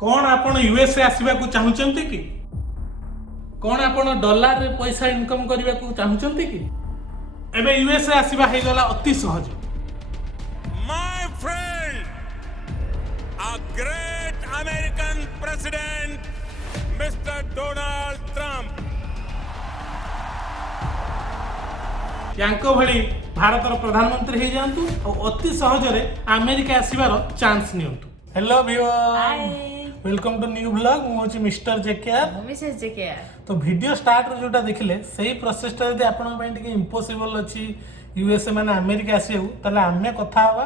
कौन आपण यूएसए आसवा को चाहूचंती कि कौन आपण डॉलर रे पैसा इनकम करबा को चाहूचंती कि एबे यूएसए आसवा हे गला अति सहज My friend, a great American president, Mr. Donald Trump. यांको भली भारतर प्रधानमंत्री हे जानतु और अति सहज रे अमेरिका आसीबार चांस नियंतु। Hello viewers, welcome to new blog. मु होची मिस्टर जेकेआर, मिसेस जेकेआर। तो वीडियो स्टार्ट रो जोटा देखिले सही प्रोसेसटा यदि आपण पई टिके इम्पॉसिबल अछि यूएसए माने अमेरिका आसीउ तले आमे कथा हवा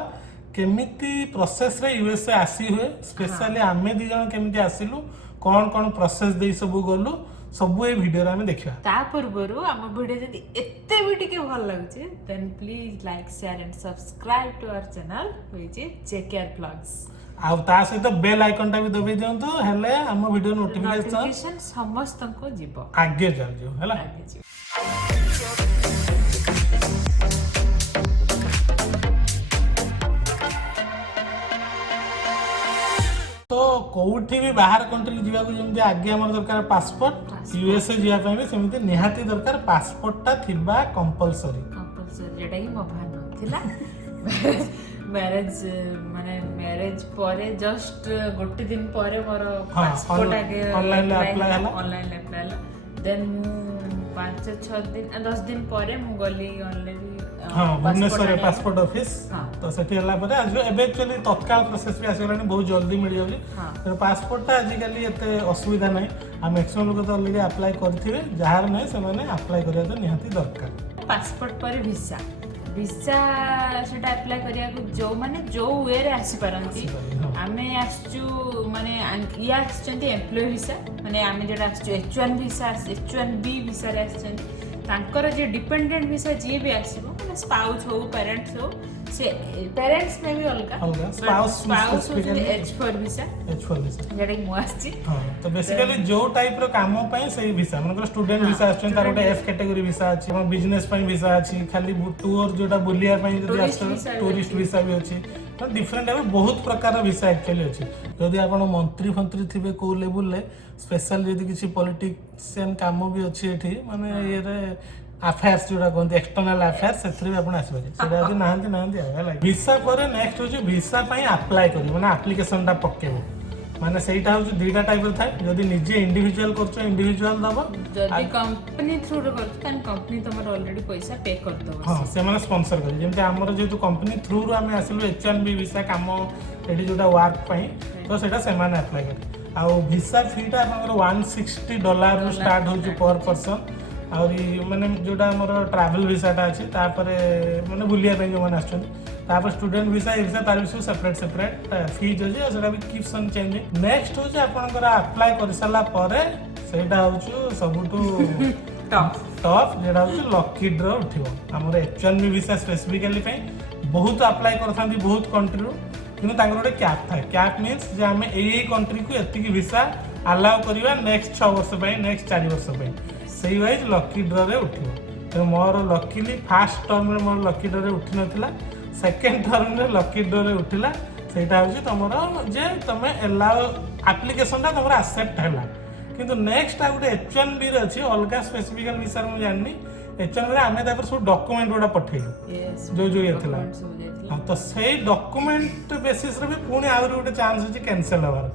केमिति प्रोसेस रे यूएसए आसी हुए, स्पेशली आमे दी जण केमिति आसिलु, कोन कोन प्रोसेस देई सब गलु सब ए वीडियो रे आमे देखिबा। ता पूर्वरु हम वीडियो जदी एते भी टिके भल लागुचे then please like share and subscribe to our channel which is JKR vlogs. आ ता सहित बेल आइकन टा भी दबे दियंतु हेले हम वीडियो नोटिफिकेशन समस्त को जीवो आगे जाजो हैला। तो कोउठी भी बाहर कंट्री जीवा को जेमति आगे हमर दरकार पासपोर्ट, यूएसए जीवा पय भी सेमति निहाती दरकार पासपोर्ट टा थिबा कंपलसरी जेटा ही मोबाइल थिला मैरिज माने मैरिज परे जस्ट गोटे दिन परे मोर पासपोर्ट आगे ऑनलाइन अप्लाई हला देन 5-6 दिन 10 दिन परे मु गली ऑनलाइन भुवनेश्वर पासपोर्ट ऑफिस तो सेठी हला परे आज एबे एक्चुअली तत्काल प्रोसेस भी आसीलानी बहुत जल्दी मिल जाउली। तो पासपोर्ट ता आज काली एते असुविधा नै, आ मैक्सिमम लोग तो ऑलरेडी अप्लाई करथिबे, जहार नै से माने अप्लाई करिया तो निहाती दरकार। पासपोर्ट पर वीसा सेटा अप्लाई करिया को जो माने जो वे रे आसी परंती आमे आछू माने या आछंती एम्प्लॉय वीसा माने आमे जेटा आछू H1 वीसा H1B वीसा रे आछंती तांकर जे डिपेंडेंट वीसा जे भी आसीबो माने स्पाउस हो पेरेंट्स हो से पेरेंट्स में भी अलगा स्पाउस H4 वीसा जेटा कि मोआसी। तो बेसिकली जो टाइप रो काम पय सही वीसा मतलब स्टूडेंट वीसा आछन तार गोटे F कैटेगरी वीसा अछि, हम बिजनेस पय वीसा अछि, खाली टूर जोटा बुलिया पय जदी आछन टूरिस्ट वीसा भी अछि। तो डिफरेंट टाइप बहुत प्रकार वीसा एक्चुअली अछि। यदि आपण मंत्री थिबे को लेवल ले स्पेशल यदि किछि पॉलिटिशियन काम भी अछि एठी माने ये रे अफेयर्स जोड़ा कहते एक्सटर्नल अफेयर्स से भी आपण आसबे सेटा आज नाहंती हैला। वीसा पर नेक्स्ट हो वीसा पय अप्लाई करी माने एप्लीकेशन टा पकेबो माने सेटा हो दुईटा टाइप रो थाय। जदी निजे इंडिविजुअल करछो इंडिविजुअल दबो, जदी कंपनी थ्रू रो करछो तन कंपनी तमर ऑलरेडी पैसा पे कर दबो। हां से माने स्पॉन्सर करी जेमते हमर जेतु कंपनी थ्रू रो हमें आसिलु H1B वीसा काम एडी जोटा वर्क पय तो सेटा से माने अप्लाई करी। आ वीसा फीटा हमर $160 रो स्टार्ट हो पर पर्सन और माने जोटा हमर ट्रैवल वीसाटा अछि तापरे माने बुलिया पे जो माने आछन तापर स्टूडेंट वीसा वीसा तार भी सेपरेट फीज अछि और सेटा भी कीप्स ऑन चेंजिंग। नेक्स्ट हो जे आपनकर अप्लाई कर साला परे सेटा होछु सबटु टॉप जेटा होछु लकी ड्रॉ उठिबो। हमर H1B वीसा स्पेसिफिकली पे बहुत अप्लाई करथांती बहुत कंट्री रो, किनु तांगर गोटे कैप थाए। कैप मींस जे हमें एई कंट्री को एति की वीसा अलाउ करिवा नेक्स्ट 6 वर्ष पे नेक्स्ट 4 वर्ष पे सही वाइज लकी ड्रॉ रे उठिबो। तो मोर लकीली फर्स्ट टर्म रे मोर लकी ड्रॉ रे उठी नथिला, सेकंड टर्म रे लकी ड्रॉ रे उठिला। सेटा होची तमरो जे तमे अलाउ एप्लीकेशन ता तमरो एक्सेप्ट हैला, किंतु नेक्स्ट आ गुटे H1B रे अछि अलगा स्पेसिफिकल वीसा रे मु जाननी। H1B रे आमे तापर सब डॉक्यूमेंट गोडा पठेलु जो येथिला तो सही डॉक्यूमेंट बेसिस रे भी पुणी आउर गोटे चांस अछि कैंसिल होबार।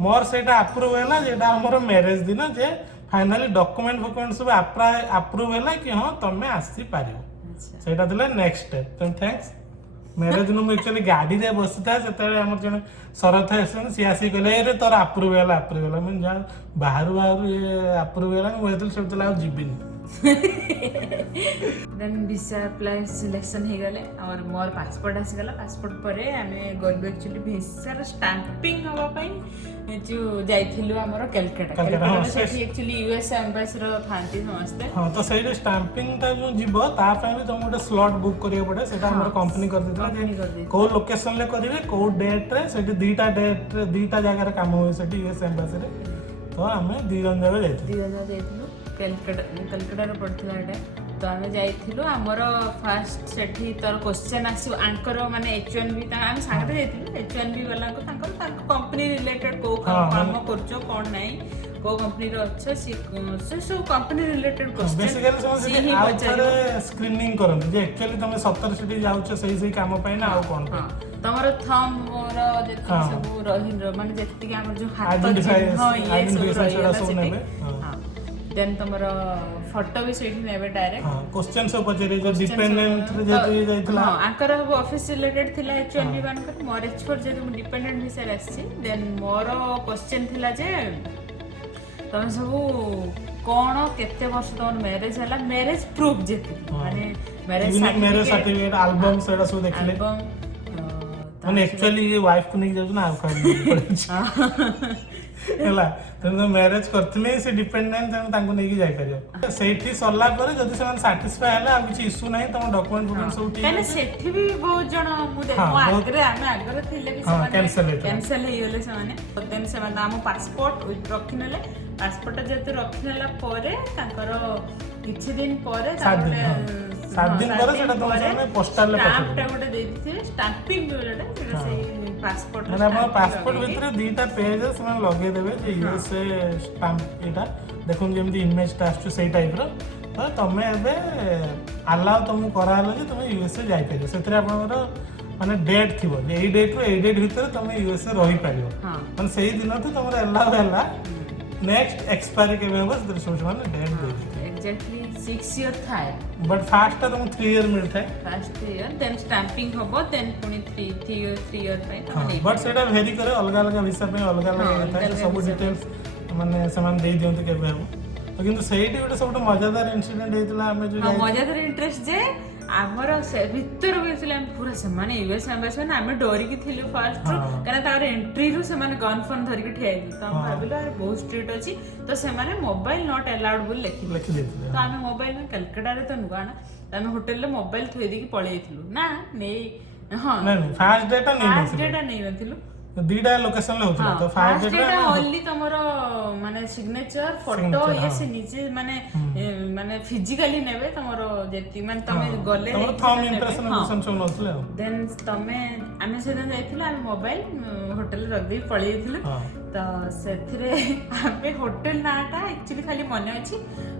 मोर सेटा अप्रूव हैला जेटा हमर मैरिज दिन जे फाइनली डॉक्यूमेंट सब अप्रूव हैला कि हां तमे आसी पारियो सेटा दिले नेक्स्ट स्टेप। तो थैंक्स मैरिज नु एक्चुअली गाड़ी रे बसिता सेते हमर जने सरथ हेसन सियासी कहले रे तोर अप्रूव हैला मैं जा बाहर ये अप्रूव हैला मैं हेतल सब तला जिबिनी देन वीसा अप्लाई सिलेक्शन हे गले और मोर पासपोर्ट आसी गला। पासपोर्ट परे हमें गलबे एक्चुअली वीसा र स्टैंपिंग हवा पई जो जाइथिलु हमरो कलकत्ता से एक्चुअली यूएस एम्बेसी रो थांती समझते। हां तो सही स्टैंपिंग ता जो जीवो ता पय भी तुम गोटे स्लॉट बुक करिया पड़े सेटा हमर कंपनी कर देतला जे को लोकेशन ले करिवे को डेट रे सेठी दीटा डेट रे दीटा जगह रे काम होय सेठी यूएस एम्बेसी रे। तो हमें 2 जन जगह जाइथिलु कलकत्ता रे पड़थिला एटा तो आम जाइलु आमर फास्ट सेठी तोर क्वेश्चन आसो आंकर माने H1B आम सांगते जाइलु H1B वाला को कंपनी रिलेटेड को काम करछो कोन नै को कंपनी रो अच्छा से company related question basically outer screening करन जे एक्चुअली तुम 70 सिटी जाउछ सही काम पय ना आ कोन तमरो थम रो जेति सब रहिन माने जेति के हमर जो हाथ आइडेंटिफाई सब नेबे देन तमरो फोटो भी सेठी नेबे डायरेक्ट क्वेश्चन सब पचरे जो डिपेंडेंट रे जेति जाइतला आंकर ऑफिस रिलेटेड थिला H1B वन कर मोर H4 जे डिपेंडेंट भिसा आसी देन मोर क्वेश्चन थिला जे तमे सब कोन केते वर्ष तोन मैरिज हला मैरिज प्रूफ जेति माने मैरिज सर्टिफिकेट एल्बम सेडा सब देखले माने एक्चुअली ये वाइफ को नहीं जाउ ना आ कर ହେଲା ତେଣୁ ମ୍ୟାରେଜ କରିଥିଲେ ସେ ଡିପେଣ୍ଡେଣ୍ଟ ତେଣୁ ତାଙ୍କୁ ନେଇକି ଯାଇପାରିବ ସେଇଠି ସରିଲା ପରେ ଯଦି ସେମାନେ ସାଟିସ୍ଫାଇ ହେଲେ ଆଉ କିଛି ଇସ୍ୟୁ ନାହିଁ ତମ ଡକ୍ୟୁମେଣ୍ଟ ଫକ୍ୟୁମେଣ୍ଟ ସବୁ ଠିକ ଅଛି ସେଠି ବି ବହୁତ ଜଣ ମୁଁ ଦେଖୁ ଆଗରେ ଆମେ ଆଗରେ ଥିଲେ ବି ସେମାନେ କ୍ୟାନ୍ସଲ ହେଇଗଲେ ସେମାନେ ଦେନ୍ ସେମାନେ ଆମ ପାସପୋର୍ଟ ରଖିନେଲେ ପାସପୋର୍ଟ ଯେହେତୁ ରଖିନେଲା ପରେ ତାଙ୍କର କିଛି ଦିନ ପରେ 7 ଦିନ ପରେ ସେଟା ତମେ ପୋଷ୍ଟାଲ ରେ ଷ୍ଟାମ୍ପଟା ଗୋଟେ ଦେଇଥିବେ ଷ୍ଟାମ୍ପିଂ ବୋଲଟା ସେଟା ସେଇ पासपोर्ट মানে আমার পাসপোর্ট ভিতরে দুইটা পেজ আছে লগাই দেবে যে ইউএসএ স্টাম্প এটা দেখুন যেমতি ইমেজটা আসছে সেই টাইপর তো তুমি এবে আলাও তুমি করা হলো যে তুমি ইউএসএ যাই পারিও সেতরে আপনার মানে ডেট থিব যে এই ডেট রু এই ডেট ভিতরে তুমি ইউএসএ রহি পারিও মানে সেই দিনটো তোমার এলাও হেলা नेक्स्ट एक्सपायरी केबे होबो सेतरे सब মানে ডেট দেই एग्जैक्टली 6 ईयर थाए बट फास्ट तुम 3 ईयर मिलता है फास्ट ईयर देन स्टैंपिंग होबो देन पुनी 3 ईयर पे बट सेटा वेरी करे अलग अलग वीसा पे अलग अलग था सब डिटेल्स माने समान दे दियंत केबे हो तो किंतु सेठी गोटे सबटा मजेदार इंसिडेंट हेतला हमें जो मजेदार इंटरेस्ट जे आमर से भीतर गेसिले हम पूरा समान यूएस एम्बेसी ना हमें डोरी की थिलु फर्स्ट कारण तार एंट्री रु से माने गन फोन धरि के ठिया तो हम भाबिलो अरे बहुत स्ट्रिक्ट अछि तो से माने मोबाइल नॉट अलाउड बोल लिखि तो हमें मोबाइल में कलकत्ता रे तो नुगा ना हमें होटल ले मोबाइल थोइ दी की पळै थिलु ना नै हां नहीं फास्ट डेटा नहीं नथिलु दीटा लोकेशन ले होतला तो फास्ट डेटा ओनली तमरो माने सिग्नेचर फोटो ये से नीचे माने फिजिकली नेबे तमरो जेति माने तमे गले तमरो थंब इंप्रेशन सब नथले देन तमे आमे सेदन जाइथिला आमे मोबाइल होटल रख दे पळै थिलु तो सेथिरे आमे होटल नाटा एक्चुअली खाली मने अछि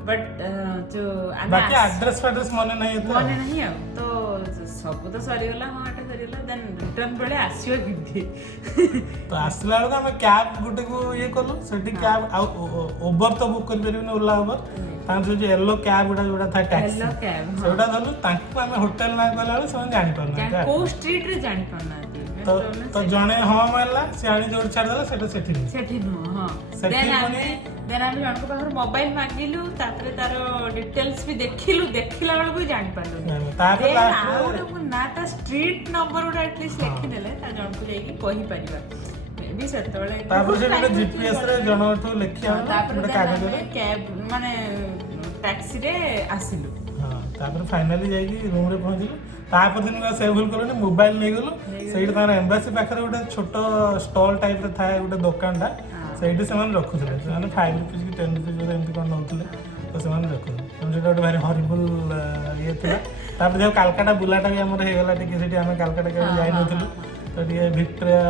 बट जो बाकी एड्रेस मने नहीं तो सब तो सरी गला हां आटा सरी गला देन रिटर्न बेले आसियो किथि तो आसला बेलको हम कैब गुटे को ये करलो सेठी कैब ओवर तो बुक कर परिबे ओला ओवर तान जो येलो कैब गुडा जोडा था टैक्सी येलो कैब सेटा धरलो तांको हम होटल ना गला बेले सब जानि परना को स्ट्रीट रे जानि परना तो जणे हां मारला से आनी जोड छाड़ देला सेठी नो हां देन हम जणको पाखर मोबाइल मागिलु तापरे तारो डिटेल्स भी देखिला बेलको भी जानि परलो तापरे लास्ट नाटा स्ट्रीट नंबर उडा एटलीस्ट लिखि देले ता जणको लेकी कहि परिबा भी सेतबेले तापर से जीपीएस रे जणठो लेखिया तापर कागज रे कैब माने टैक्सी रे आसिलु हां तापर फाइनली जाई रूम रे पहुंचिलु तापर दिन का सेव करलो मोबाइल नै गेलो सेठी तार एम्बासी पाखर गोटे छोट स्टॉल टाइप रे थाए गोटे दुकानटा सेठी से मान रखुथले से माने 5 रुपीस की 10 रुपीस जो एंती कोन नउथले तो से मान रखु हम जेटा गोटे भारी हॉरिबल ये था तापर जो कलकत्ता बुलाटा भी हमर हे गला टिके सेठी हम कलकत्ता के जाई नथलु तो ये विक्टोरिया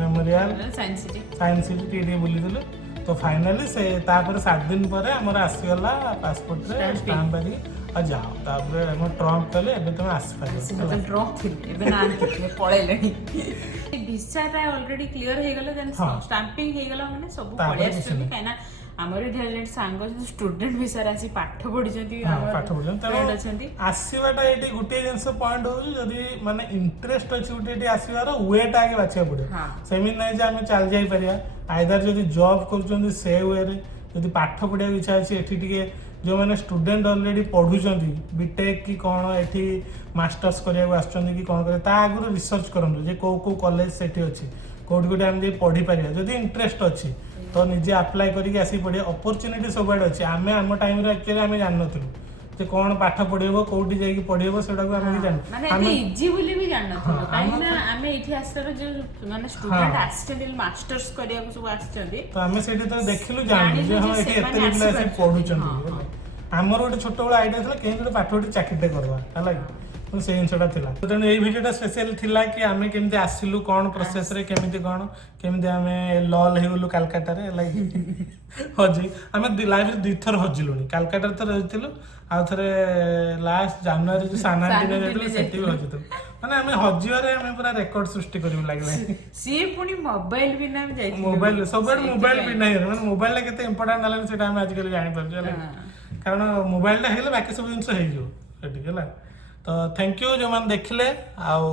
मेमोरियल साइंस सिटी टीडी बुली दिलु तो फाइनली से तापर 7 दिन पर हमर आसी गला पासपोर्ट रे स्टैम्प बारी आ जाओ तापर हम ट्रम्प कले एबे तुम आसी पारे मतलब ड्रॉप थी एबे ना के पळे लेनी वीसा टा ऑलरेडी क्लियर हे गेलो देन स्टैंपिंग हे गेलो माने सब पळे आछन काना हमर ढेलेट सांग स्टूडेंट वीसा रासी पाठ पढि जंती पाठ पढि जंती आसीबाटा एटी गुटे जिंस पॉइंट हो जदी माने इंटरेस्ट अछि गुटे एटी आसीबार वेट आगे बाछिया पड़े सेमी नै जे हम चल जाई परिया आइदर जदी जॉब करचंदी से वे रे जदी पाठ पढिया इच्छा अछि एठी टिके जो मैंने स्टूडेंट ऑलरेडी पढ़ुचंदी बीटेक की कौन एठी मास्टर्स करिया आछचंदी की कौन करे ता आगु रिसर्च करंदु जे को कॉलेज सेठी अछि कोठी कोठी हम जे पढि परिया जदी इंटरेस्ट अछि तो निजे अप्लाई करिके आसी पड़े अपॉर्चुनिटी सब आड़े अच्छे आम आम टाइम रे एक्चुअली आम जान नथिलु जे कोन पाठ पढेबो कोठी जाई पढेबो सेटा को हम जान माने एते इजी बोली भी जान नथिलु काहे ना आमे इठी आस्तर जो माने स्टूडेंट आस्ते मास्टर्स करिया को सब आछचंदी तो आमे सेठी तो देखिलु जान जे हम एठी एते पिला से पढुचंदी ଆମର ଗୋଟେ ଛୋଟ ବେଳ ଆଇଡିଆ ଥିଲା କେମିତି ଗୋଟେ ପାଠ ଗୋଟେ ଚାକିରିଟେ କରିବା ହେଲା କି ସେଇ ଜିନିଷଟା ଥିଲା। ତେଣୁ ଏଇ ଭିଡ଼ିଓଟା ସ୍ପେଶାଲ ଥିଲା କି ଆମେ କେମିତି ଆସିଲୁ କ'ଣ ପ୍ରୋସେସରେ କେମିତି ଆମେ ଲଲ୍ ହେଇଗଲୁ କାଲକାଟାରେ ହେଲା କି ଆମେ ଲାଇଫରେ 2 ଥର ହଜିଲୁଣି। କାଲକାଟାରେ ଥରେ ହଜିଥିଲୁ ଆଉ ଥରେ ଲାଷ୍ଟ ଜାନୁଆରୀ ଯୋଉ ସାନାଦିନେ ଯାଇଥିଲୁ ସେଠି ବି ହଜିଥିଲୁ। ମାନେ ଆମେ ହଜିବାରେ ଆମେ ପୁରା ରେକର୍ଡ ସୃଷ୍ଟି କରିବୁ ଲାଗିଲାଣି। ସିଏ ପୁଣି ମୋବାଇଲ ବିନା ଆମେ ଯାଇଥିଲୁ। ମୋବାଇଲ ସବୁଆଡେ ମୋବାଇଲ ବି ନାହିଁ ମାନେ ମୋବାଇଲଟା କେତେ ଇମ୍ପୋର୍ଟାଣ୍ଟ ହେଲାଣି ସେଟା ଆମେ ଆଜିକାଲି ଜାଣିପାରୁଛୁ ହେଲା। କାରଣ ମୋବାଇଲଟା ହେଇଗଲେ ବାକି ସବୁ ଜିନିଷ ହେଇଯିବ ସେଠି ହେଲା। ତ ଥ୍ୟାଙ୍କ ୟୁ ଯେଉଁମାନେ ଦେଖିଲେ। ଆଉ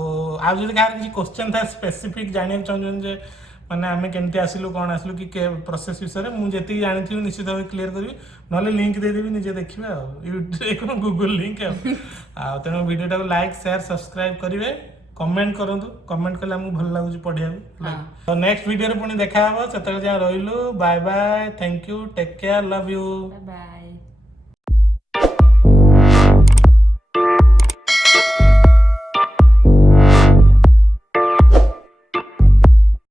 ଯଦି କାହାର କିଛି କ୍ୱେଶ୍ଚନ୍ ଥାଏ ସ୍ପେସିଫିକ୍ ଜାଣିବାକୁ ଚାହୁଁଛନ୍ତି ଯେ ମାନେ ଆମେ କେମିତି ଆସିଲୁ କ'ଣ ଆସିଲୁ କି ପ୍ରୋସେସ୍ ବିଷୟରେ ମୁଁ ଯେତିକି ଜାଣିଥିବି ନିଶ୍ଚିତ ଭାବେ କ୍ଲିୟର କରିବି। ନହେଲେ ଲିଙ୍କ୍ ଦେଇଦେବି ନିଜେ ଦେଖିବେ ଆଉ ୟୁଟ୍ୟୁବ ଗୁଗୁଲ ଲିଙ୍କ୍ ଆଉ ତେଣୁ ଭିଡ଼ିଓଟାକୁ ଲାଇକ୍ ସେୟାର ସବସ୍କ୍ରାଇବ୍ କରିବେ। କମେଣ୍ଟ କରନ୍ତୁ। କମେଣ୍ଟ କଲେ ଆମକୁ ଭଲ ଲାଗୁଛି ପଢ଼ିବାକୁ। ତ ନେକ୍ସଟ ଭିଡ଼ିଓରେ ପୁଣି ଦେଖା ହବ। ସେତେବେଳେ ଯାଏଁ ରହିଲୁ। Bye bye. Thank you. Take care. Love you. Bye.